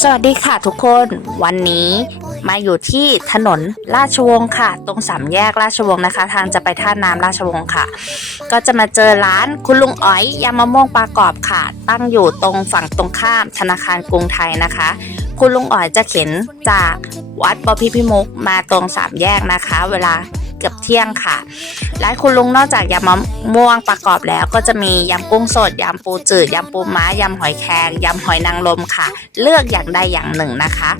สวัสดีค่ะทุกคนวันนี้มาอยู่ที่ถนนราชวงศ์ค่ะ ตรงสามแยกราชวงศ์นะคะ ทางจะไปท่าน้ำราชวงศ์ค่ะ ก็จะมาเจอร้านคุณลุงอ๋อยยำมะม่วงปลากรอบค่ะ ตั้งอยู่ตรงฝั่งตรงข้ามธนาคารกรุงไทยนะคะ คุณลุงอ๋อยจะเข็นจากวัดบพิพิมุกมาตรงสามแยกนะคะ เวลา เกือบเที่ยงค่ะ ร้านคุณลุงนอกจากยำมะม่วงประกอบแล้วก็จะมียำกุ้งสดยำปูจืดยำปูม้ายำหอยแครงยำหอยนางรมค่ะ เลือกอย่างใดอย่างหนึ่งนะคะ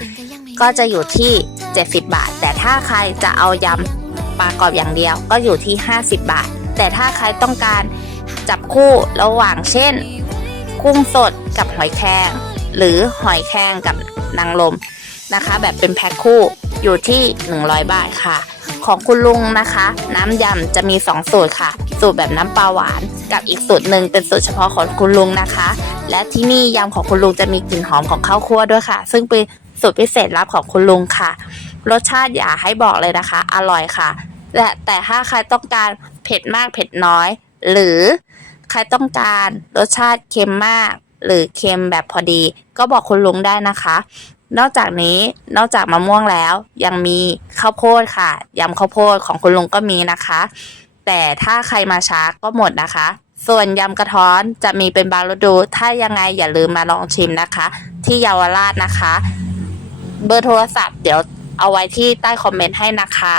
ก็จะอยู่ที่ 70 บาท แต่ถ้าใครจะเอายำปลากรอบอย่างเดียวก็อยู่ที่ 50 บาท แต่ถ้าใครต้องการจับคู่ระหว่างเช่น กุ้งสดกับหอยแครงหรือหอยแครงกับนางรมนะคะ แบบเป็นแพ็คคู่อยู่ที่ 100 บาทค่ะ ของคุณลุงนะคะ น้ำยำจะมี 2 สูตรค่ะ สูตรแบบน้ำปลาหวาน กับอีกสูตรหนึ่งเป็นสูตรเฉพาะของคุณลุงนะคะ และที่นี่ยำของคุณลุงจะมีกลิ่นหอมของข้าวคั่วด้วยค่ะ ซึ่งเป็นสูตรพิเศษลับของคุณลุงค่ะ รสชาติอย่าให้บอกเลยนะคะ อร่อยค่ะและแต่ถ้าใครต้องการเผ็ดมากเผ็ดน้อย หรือใครต้องการรสชาติเค็มมาก หรือเค็มแบบพอดี ก็บอกคุณลุงได้นะคะ นอกจากนี้นอกจากมะม่วงแล้ว ยังมีข้าวโพดค่ะยำข้าวโพดของคุณลุงก็มีนะคะ แต่ถ้าใครมาช้าก็หมดนะคะ ส่วนยำกระท้อนจะมีเป็นบางฤดู ถ้ายังไงอย่าลืมมาลองชิมนะคะ ที่เยาวราชนะคะ เบอร์โทรศัพท์เดี๋ยวเอาไว้ที่ใต้คอมเมนต์ให้นะคะ